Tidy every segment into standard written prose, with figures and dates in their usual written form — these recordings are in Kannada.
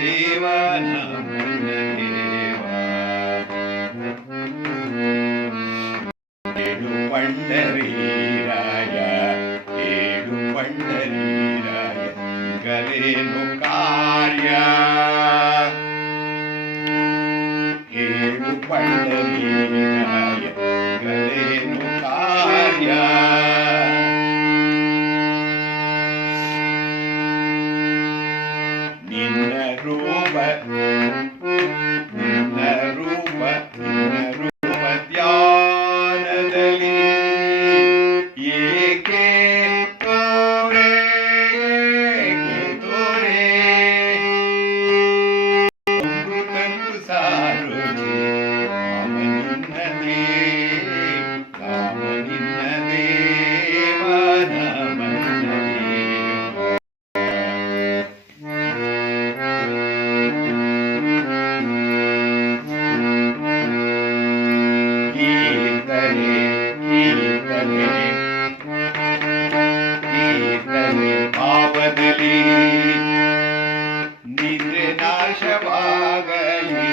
ದೇವ ನಮ್ಮ ದೇವ ಏಳು ಪಂಡರೀರಾಯ ಏಳು ಪಂಡರೀರಾಯ ಗಲೇನು ಕಾರ್ಯ ಏಳು ಪಂಡರೀರಾಯ ಗಲೇನು ಕಾರ್ಯ ನಿನ್ನ ರೂಪ ಧ್ಯಾನದಲ್ಲಿ ಏಕೆ ತೋರೆ ಅಮೃತಕ್ಕೂ ಸಾರುಚಿ ರಾಮ ನಿನ್ನದೇ ರಾಮ ನಿನ್ನದೇ ಭಾವದಲ್ಲಿ ನಿದ್ರೆ ನಾಶವಾಗಲಿ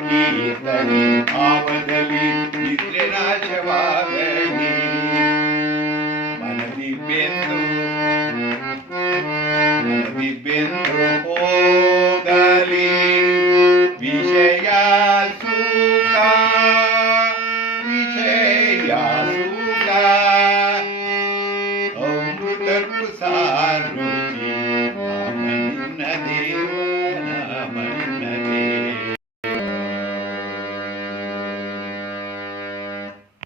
ಕೀರ್ತನೆ ಭಾವದಲ್ಲಿ ನಿದ್ರೆ ನಾಶವಾಗಲಿ ಮನದಿ ಬೆಂದು ಹೋಗಲಿ ವಿಷಯ ಸುಖ ಅಮೃತಕ್ಕೂ ಸಾರು